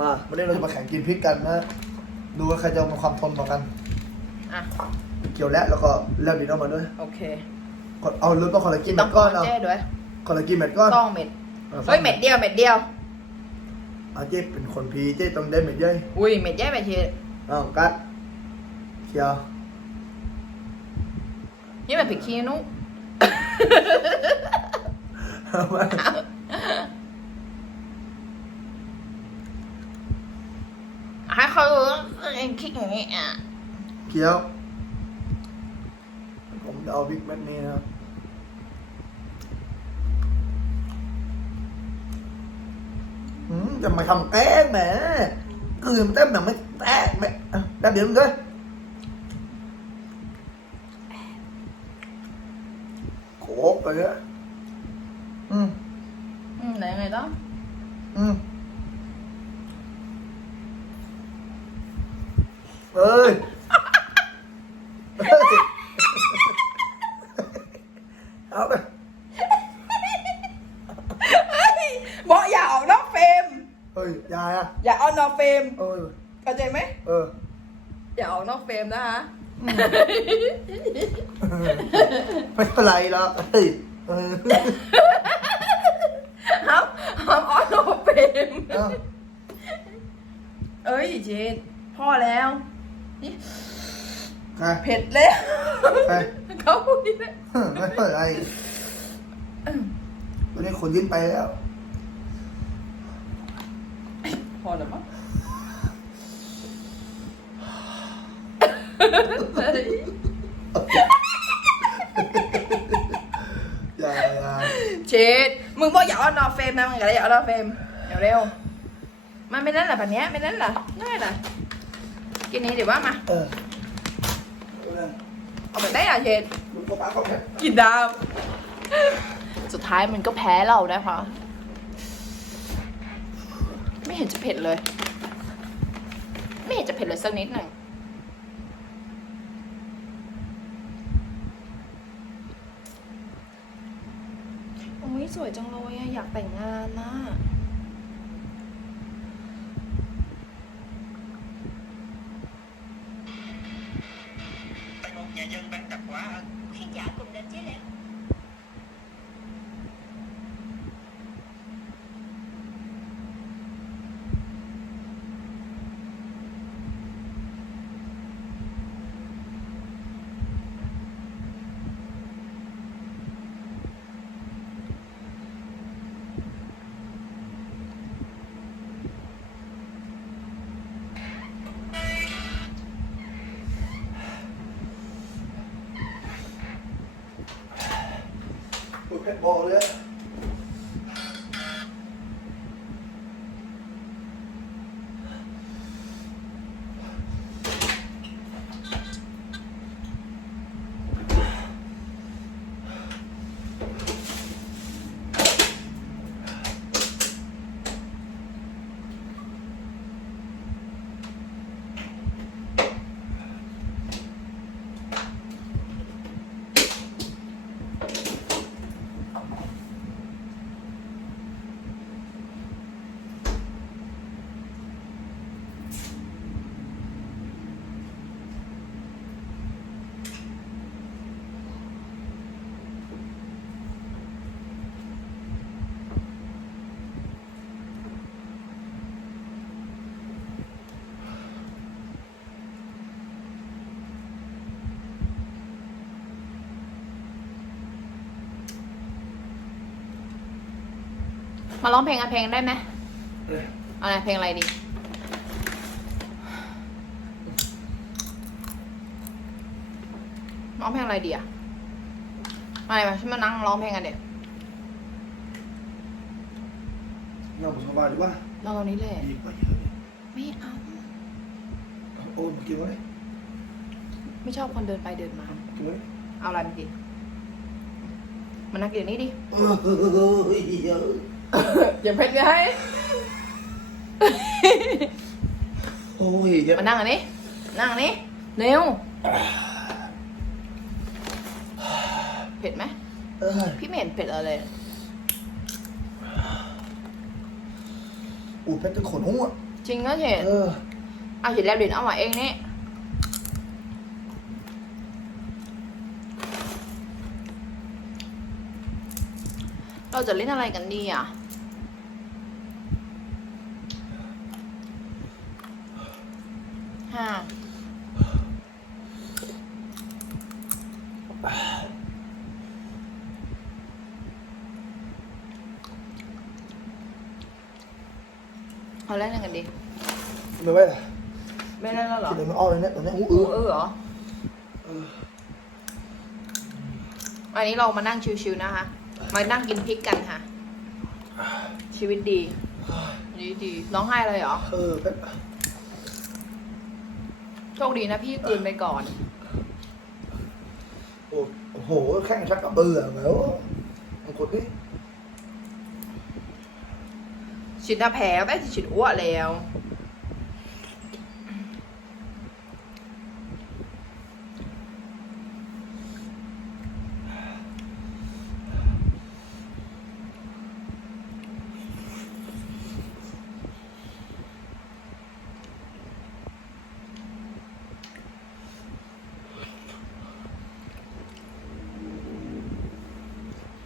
มาวันนี้เราจะมาแข่งกินพริกกันนะดูว่าใครจะมีความทนกว่ากัน อะ เกี่ยวแล้วแล้วก็แล้วดินออกมาด้วยโอเคกดเอาลืมต้องคอลลาเจนต้เม็องดก้ก้ออนนเอาเจ้ด้วยคอลลาเจนเม็ดก้อนต้องเม็ดอาเฮ้ยเม็ดเดียวเม็ดเดียว อาเจ๊เป็นคนพีเจ๊ต้องได้เม็ดย่อยอุ้ยเม็ดใหญ่เม็ดเชียเอากัดเคียวนี่แบบผิดขี้นุ๊กเอามา ให้เขา เองคิดอย่างนี้อะเคียว ผมจะเอาพริกเม็ดนี้นะครับอืมจะมาทำแกล้งแหมกลืนเต็มหนังไม่แตกไม่อะแป๊บเดียวมึงเลยโขกไปเลยอืม อืมไหนไงต้องอืม เอ้ยเอ้ยเอาไปบอกอย่าออกนอกเฟรมเฮ้ยยายอะอย่าเอานอกเฟรมเอ้ยเข้าใจไหมเอออย่าออกนอกเฟรมนะคะไม่เป็นไรหรอกเฮ้ยเออห้ามห้ามออกนอกเฟรมเอาเอ้ยเจนพ่อแล้ว นี่ใคร เผ็ดแล้วใครเขาพูดนะไม่เป็นไรวันนี้คนยิ้มไปแล้ว พอแล้วมั้งอย่าอย่าเจนมึงบอกอย่าเอานอกเฟรมนะมึงอย่าอย่าเอานอกเฟรมเดี๋ยวเร็วมันไม่นั่นเหรอแบบเนี้ยไม่นั่นเหรอได้เหรอ กินนี้เดี๋ยวว่ามา เออเอาเลยเอาแบบได้เหรอเจนมึงก็ปากก็แพ้กินดาวสุดท้ายมันก็แพ้เรานะคะ ไม่เห็นจะเผ็ดเลย ไม่เห็นจะเผ็ดเลยสักนิดหนึ่งโอ้ยสวยจังเลยอะอยากแต่งงานนะ that ball. มาร้องเพลงอะเพลงได้ไหม Đây, อะไรเพลงอะไรดี ร้องเพลงอะไรดีอะอะไรมาฉันมานั่งร้องเพลงกันเดี๋ยว nào một số bài đi quá เราตรงนี้เลย Đi quá nhiều đi ไม่เอา Ôi, một kiểu đấy ไม่ชอบคนเดินไปเดินมา Kiểu đấy เอาอะไรมากินมานั่งกินอันนี้ดิ Ôi, giời อย่าเผ็ดไง Ôi, giời มานั่งอันนี้ นั่งอันนี้ เร็ว เผ็ดไหม Ôi, พี่ไม่เห็นเผ็ดอะไรเลย ui, phép tôi khổn húng ạ จริงก็เห็นเออเอาเห็นแล้วเด่นเอามาเองนี่ เราจะเล่นอะไรกันดีอะ ห้าเอาเล่นอะไรกันดี ไม่ไหวละไม่เล่นแล้วเหรอกินเลยมันอ้อเลยเนี่ยตอนนี้อู้เออื้ออเออเหรอวันนี้เรามานั่งชิวๆนะคะ มานั่งกินพริกกันค่ะ ชีวิตดีดีดีร้องไห้เลยเหรอ เออแป๊บโชคดีนะพี่กลืนไปก่อนโอ้โอ้โห แข้งชักกระเบือแล้วมันกดดิฉีดหน้าแผลได้ฉีดอ้วกแล้ว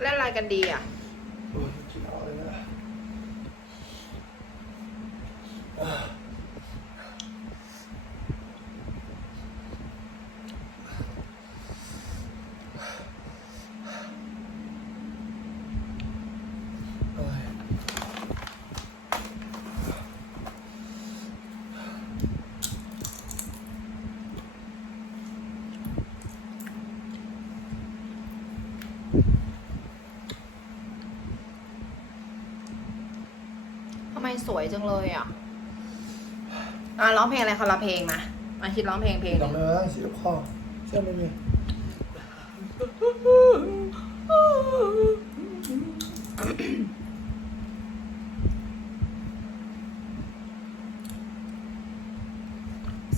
เล่นอะไรกันดีอะ โอ้ยกินเอาเลยนะเอ้ย ทำไมสวยจังเลยอะอะร้องเพลงอะไรคนละเพลงมามาคิดร้องเพลงเพลงหลนึ่องงเลยนะสีลูกคอเชื่อไม่มี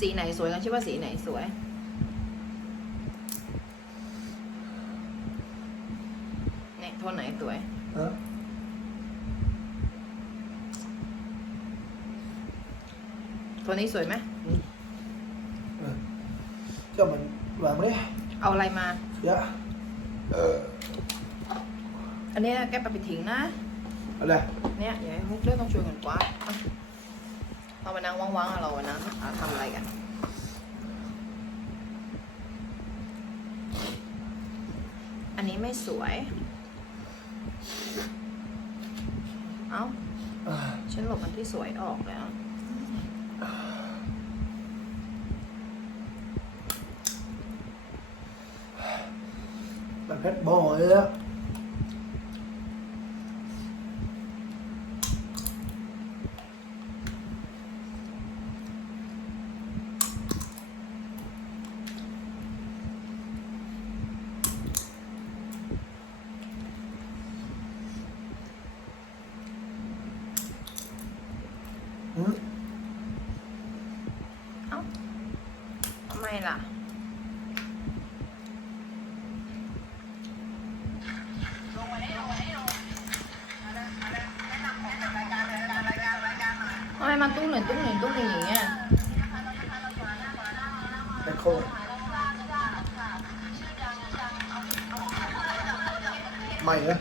สีไหนสวยกันคิดว่าสีไหนสวย เนี่ยโทนไหนสวย นะ โทนนี้สวยไหมเจ้ามันหวานไหมเอาอะไรมาเยอะเอออันนี้แกไปไปทิ้งนะอะไรเนี่ยอย่าให้ฮุกเรื่องต้องช่วยกันกวาดอะเรามานั่งว่างๆอะเราวันนั้นอะทำอะไรกัน อันนี้ไม่สวย เอ้าอ่าฉันหลบมันที่สวยออกแล้ว มันเพชรบ่อยเลยอะ อืม เอ้าทำไมล่ะ ทำไมมันตุ้งหนึ่งตุ้งหนึ่งตุ้งหนึ่งอย่างเงี้ย คโครใหม่นะ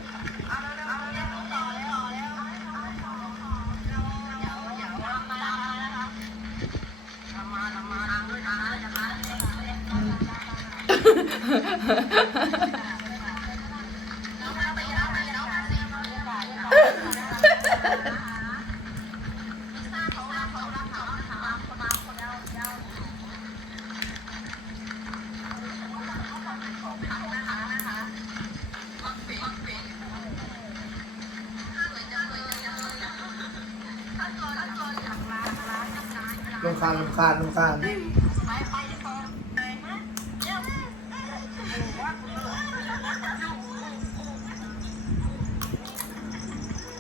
ลงคานลำคานลำคาน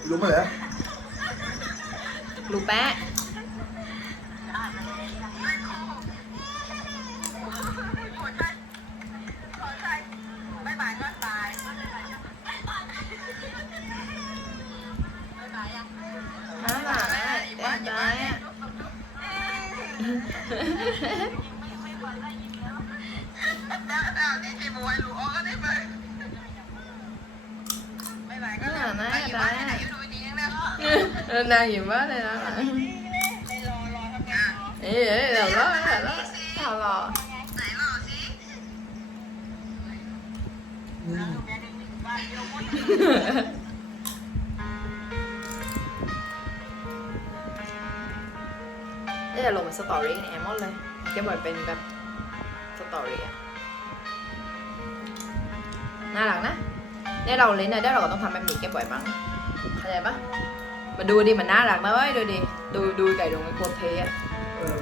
รู้ไหมเหรอรูแปะ น่าน่าน่าเออนางอยู่บ้านเลยนะเอ้ยเอ้ยเดี๋ยวรอเดี๋ยวรอเดี๋ยวรออื มเดี๋ยวลงเป็นสตอรี่ในแอมอนเลยเก็บไว้เป็นแบบสตอรี่อะน่ารักนะเนี่ยเราเล่นนะได้เราก็ต้องทำแบบนี้เก็บไว้บ้างเข้าใจปะมาดูดิมันน่ารักนะเว้ยดูดิดูดูไก่ดงมันโคตรเท่อะเออ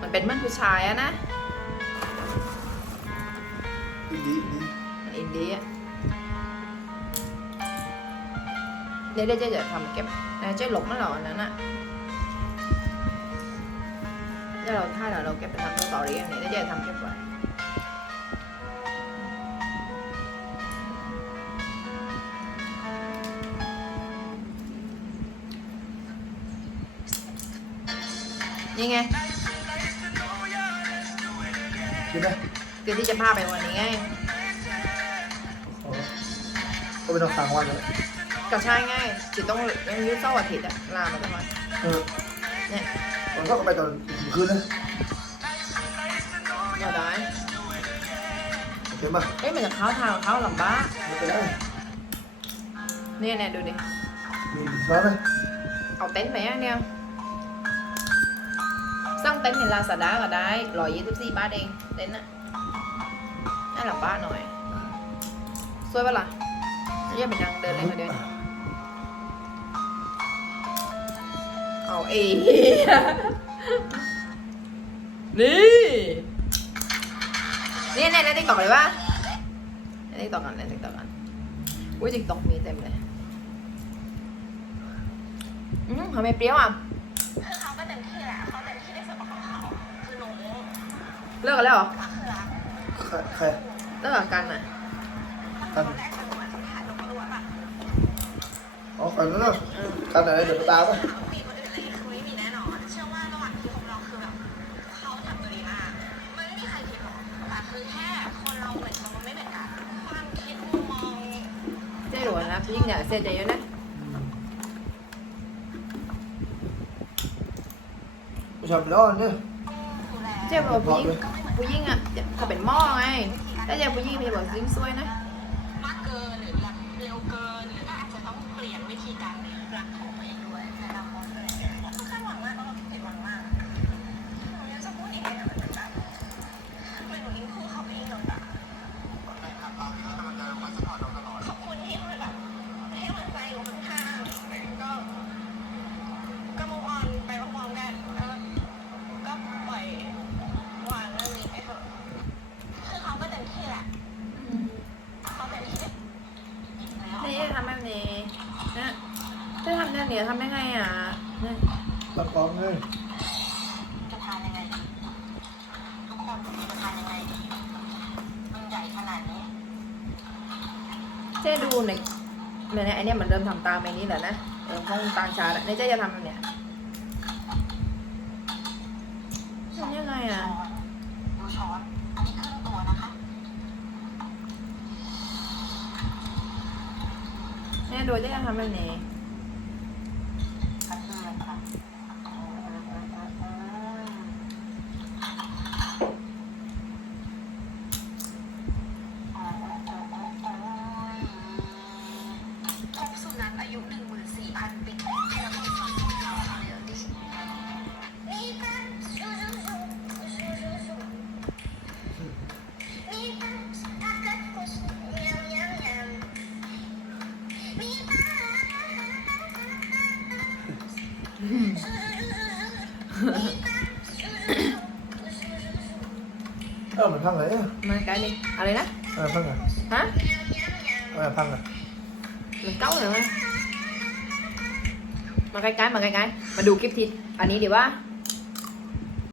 มันเป็นเหมันผู้ชายอะนะดีดีดีมันอินดี้อะเดี๋ยวเดี๋ยวเจ๊จะทำเก็บเดี๋ยวเจ๊หลบมันเหรออันนั้นอะ เดี๋ยวเราถ้าเราเราเก็บไปทำสตอรี่อันนี้เดี๋ยวเจ๊จะทำเก็บไว้นี่ไงดีไหมคือที่จะพาไปวันนี้ไงอ๋อก็เป็นต้องทางวันเลยก็ใช่ไงจิต้องยังยืดเสาร์อาทิตย์อะลามาทำไมเออเนี่ยมันก็ไปตอน คืนนะก็ได้โอเคป่ะเอ้ยมันจะเข้าทางเข้าลำบากไม่เป็นไรเนี่ยเนี่ยดูดิมีร้อนไหมเอาเต็นท์ไปอย่างเดียวสร้างเต็นท์ในลาซาด้าก็ได้ร้อยยี่สิบสี่บาทเองเต็นท์อะน่าลำบากหน่อยสวยปะล่ะไม่ใช่เป็นทางเดินเลยมาเดินเอาเอง นี่นี่เนี่ยในติ๊กต็อกเลยปะในติ๊กต็อกกันในติ๊กต็อกกันอุ้ยติ๊กต็อกมีเต็มเลยอืมทำไมเปรี้ยวอะคือเขาก็เต็มที่แหละเขาเต็มที่ในส่วนของเขาคือหนูเลิกกันแล้วเหรอก็คือรักใครใครเลิกกับกันอะกันตอนแรกคือหนูอะสัมผัสหนูก็รู้ว่าแบบอ๋อกันแล้วเนาะกันไหนเดี๋ยวตามป่ะถามว่ามีคนอื่นอะไร ยิ่งเนี่ยเสียใจเยอะนะผู้ชายเป็นร้อนเนี่ยดูแลเจ๊บอกผู้หญิงผู้หญิงอะเขาเป็นหม้อไงถ้าเจ๊ผู้หญิงพี่บอกซิ้งซวยนะ มากเกินหรือแบบเร็วเกินหรืออาจจะต้องเปลี่ยนวิธีการรักของตัวเองด้วยในอนาคตอะไรอย่างเงี้ยก็คาดหวังมากแล้วเราผิดหวังมากหนูยังจะพูดอีกไงอะมันเป็นแบบเหมือนหนูยิ่งพูดเขาไปยิ่งโดนด่า ขอบคุณที่คอยแบบให้กำลังใจอยู่ข้างๆก็ ก็มุกออนไปพร้อมๆกันแล้วก็ปล่อยวางเรื่องนี้ไปเถอะคือเขาก็เต็มที่แหละเขาเต็มที่แล้ว นี่จะทำแบบนี้นะ จะทำแบบนี้ทำได้ไงอะเนี่ยตัดกองเลยจะทานยังไงดีทุกคนจะทานยังไงดีมันใหญ่ขนาดนี้เจ๊ดูในเนี่ยไอเนี่ยมันเริ่มทำตามไอ้นี้แหละนะเออห้องต่างชาติอะเนี่ยเจ๊จะทำแบบเนี้ยทำยังไงอะดูช้อนอันนี้ครึ่งตัวนะคะเนี่ยดูเจ๊จะทำแบบนี้ มันพังเลยอะมาไกลดิอะไรนะเออพังอะฮะเออพังอะมันเก้าเหรอมาใกล้ๆมาใกล้ๆมาดูคลิปทิศอันนี้ดีว่า